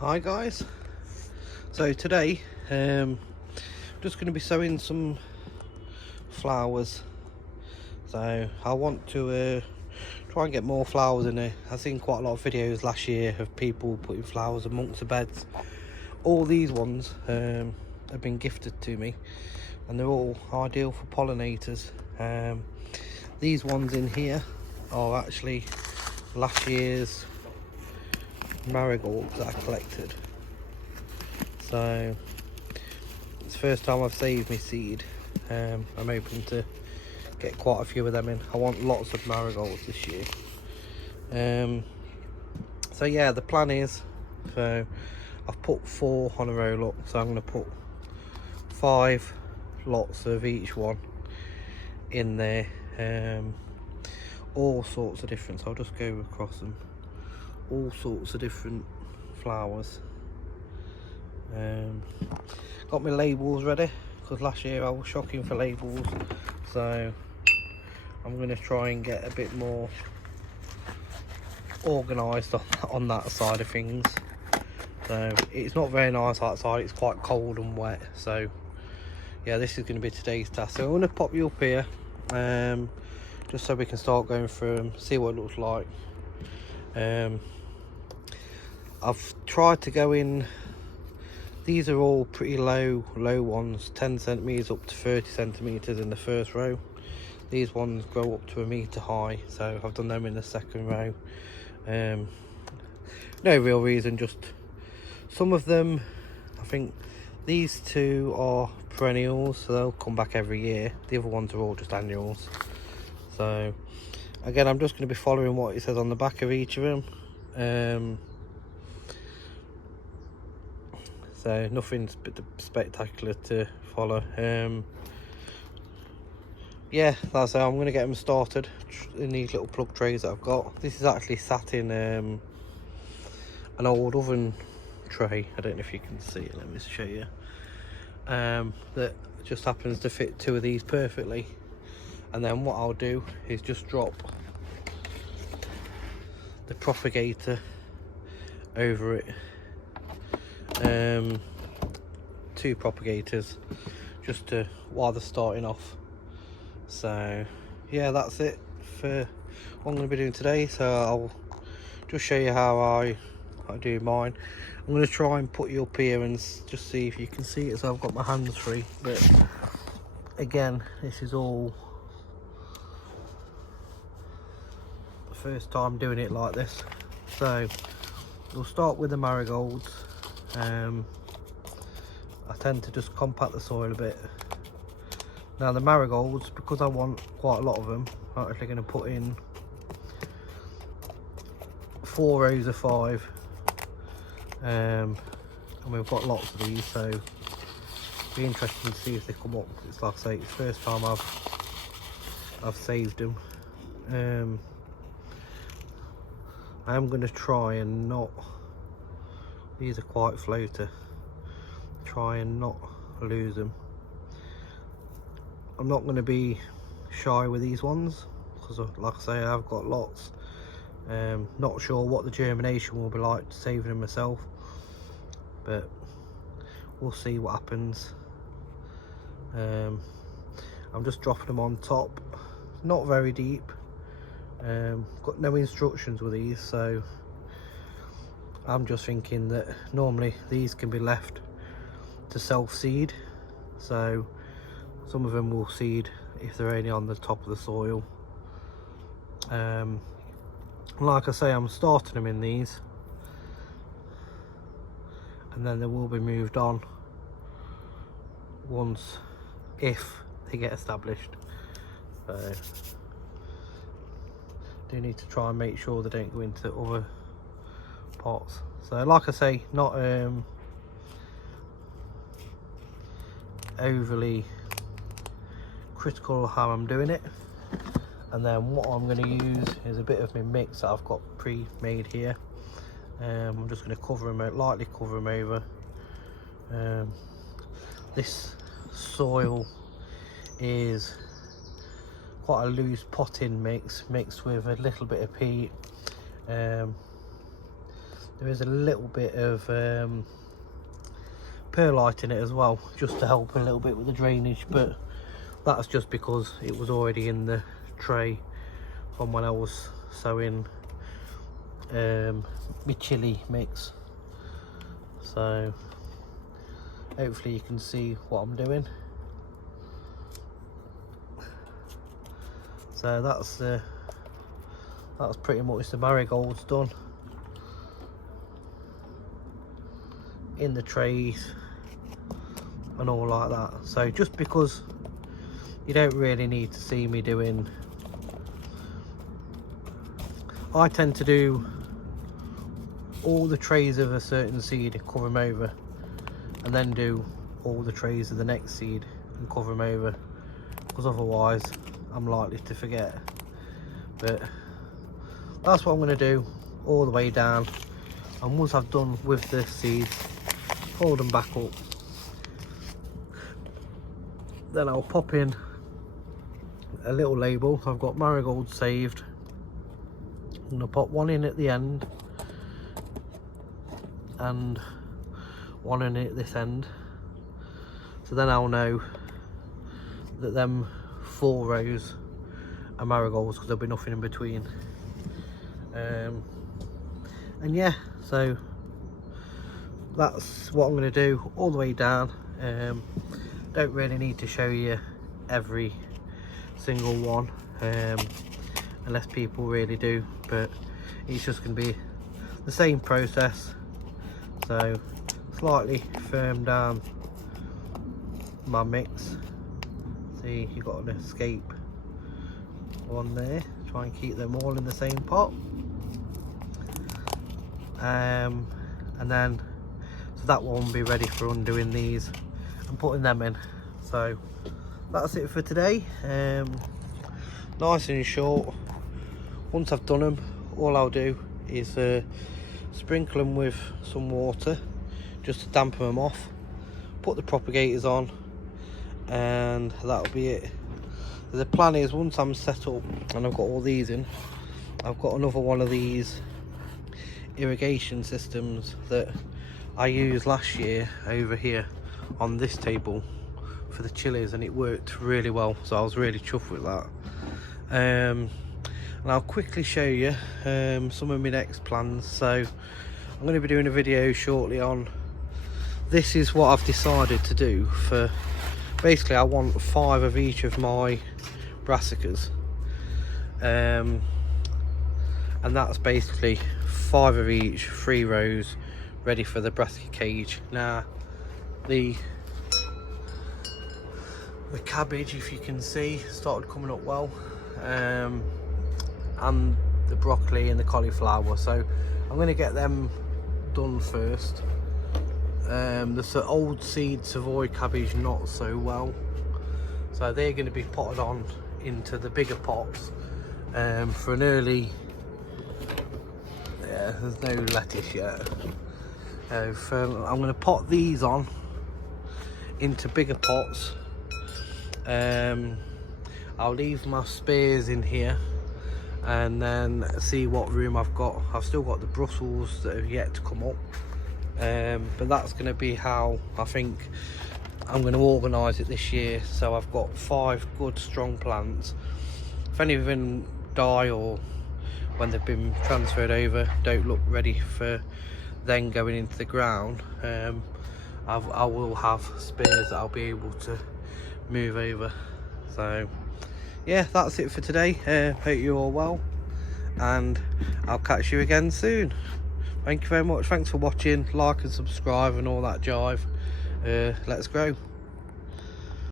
Hi guys, so today I'm just going to be sowing some flowers. So I want to try and get more flowers in there. I've seen quite a lot of videos last year of people putting flowers amongst the beds. All these ones have been gifted to me and they're all ideal for pollinators. These ones in here are actually last year's marigolds that I collected. So it's the first time I've saved my seed. I'm hoping to get quite a few of them in. I want lots of marigolds this year. So yeah, the plan is, so I've put 4 on a row, look, so I'm going to put 5 lots of each one in there. All sorts of different, so I'll just go across them. All sorts of different flowers. Got my labels ready because last year I was shocking for labels, so I'm going to try and get a bit more organised on that side of things. So it's not very nice outside, it's quite cold and wet, so yeah, this is going to be today's task. So I'm going to pop you up here just so we can start going through them, see what it looks like. I've tried to go in, these are all pretty low ones, 10 centimeters up to 30 centimeters in the first row. These ones grow up to 1 meter high, so I've done them in the second row. No real reason, just some of them, I think these 2 are perennials, so they'll come back every year. The other ones are all just annuals. So again, I'm just going to be following what it says on the back of each of them. So nothing spectacular to follow. Yeah, that's how I'm going to get them started in these little plug trays that I've got. This is actually sat in an old oven tray. I don't know if you can see it, let me show you. That just happens to fit 2 of these perfectly. And then what I'll do is just drop the propagator over it. 2 propagators just to while they're starting off. So yeah, that's it for what I'm going to be doing today. So I'll just show you how I do mine. I'm going to try and put you up here and just see if you can see it, so I've got my hands free. But again, this is all the first time doing it like this. So we'll start with the marigolds. I tend to just compact the soil a bit. Now the marigolds, because I want quite a lot of them, I'm actually going to put in 4 rows of 5. And we've got lots of these, so it'll be interesting to see if they come up. It's like I say, it's the first time I've saved them. I am going to try and not, these are quite floater, try and not lose them. I'm not going to be shy with these ones because, like I say, I've got lots. Not sure what the germination will be like saving them myself, but we'll see what happens. I'm just dropping them on top, not very deep. Got no instructions with these, so I'm just thinking that normally these can be left to self-seed, so some of them will seed if they're only on the top of the soil. Like I say, I'm starting them in these and then they will be moved on once, if they get established. So do need to try and make sure they don't go into other pots. So like I say, not overly critical of how I'm doing it. And then what I'm going to use is a bit of my mix that I've got pre-made here. I'm just going to cover them out, lightly cover them over. This soil is quite a loose potting mix mixed with a little bit of peat. there is a little bit of perlite in it as well, just to help a little bit with the drainage, but that's just because it was already in the tray from when I was sowing my chili mix. So hopefully you can see what I'm doing. So that's pretty much the marigolds done in the trays and all like that. So just because you don't really need to see me doing, I tend to do all the trays of a certain seed and cover them over, and then do all the trays of the next seed and cover them over, because otherwise I'm likely to forget. But that's what I'm going to do all the way down, and once I've done with the seeds, fold them back up, then I'll pop in a little label. I've got marigold saved. I'm going to pop one in at the end and one in at this end, so then I'll know that them 4 rows are marigolds, because there'll be nothing in between. And yeah, so that's what I'm going to do all the way down. Don't really need to show you every single one unless people really do, but it's just going to be the same process. So slightly firm down my mix. See, you've got an escape one there. Try and keep them all in the same pot. And then so that one will be ready for undoing these and putting them in. So that's it for today. Nice and short. Once I've done them, all I'll do is sprinkle them with some water just to dampen them off, put the propagators on, and that'll be it. The plan is, once I'm set up and I've got all these in, I've got another one of these irrigation systems that I used last year over here on this table for the chilies, and it worked really well, so I was really chuffed with that. And I'll quickly show you some of my next plans. So I'm going to be doing a video shortly on, this is what I've decided to do for, basically I want 5 of each of my brassicas, and that's basically 5 of each, 3 rows ready for the brassica cage. Now the cabbage, if you can see, started coming up well, and the broccoli and the cauliflower, so I'm going to get them done first. The old seed Savoy cabbage not so well, so they're going to be potted on into the bigger pots for an early, yeah, there's no lettuce yet. I'm going to pot these on into bigger pots. I'll leave my spares in here and then see what room I've got. I've still got the Brussels that have yet to come up, but that's going to be how I think I'm going to organise it this year. So I've got 5 good strong plants. If any of them die, or when they've been transferred over don't look ready for then going into the ground, I will have spares that I'll be able to move over. So yeah, that's it for today. Hope you're all well, and I'll catch you again soon. Thank you very much. Thanks for watching. Like and subscribe and all that jive. Let's grow.